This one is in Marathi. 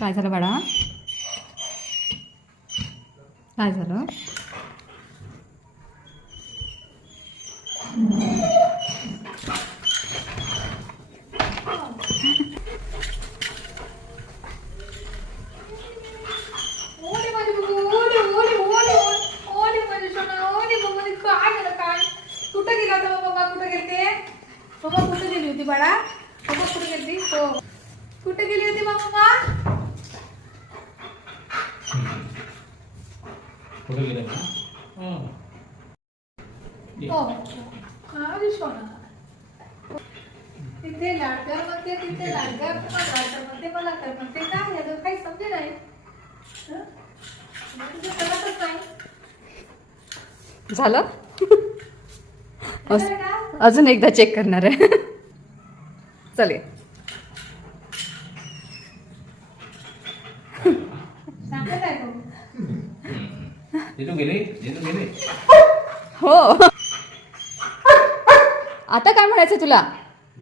काय झालं बाळा? काय झालं? ओले काय झालं काय? कुठं मम्मा मम्मा कुठे गेली होती बाळा? मम्मा कुठे गेली हो. कुठे गेली होती मम्मा का? हं. तिथे लाडकर म्हणते तिथे लाडकर पुन्हा लाडकर म्हणते मला कर म्हणते काय याचं काही समजे नाही. हं? झालं? अजून एकदा चेक करणार आहे. चालेल जितू गेले जितू गेले. हो. आता काय म्हणायचं तुला?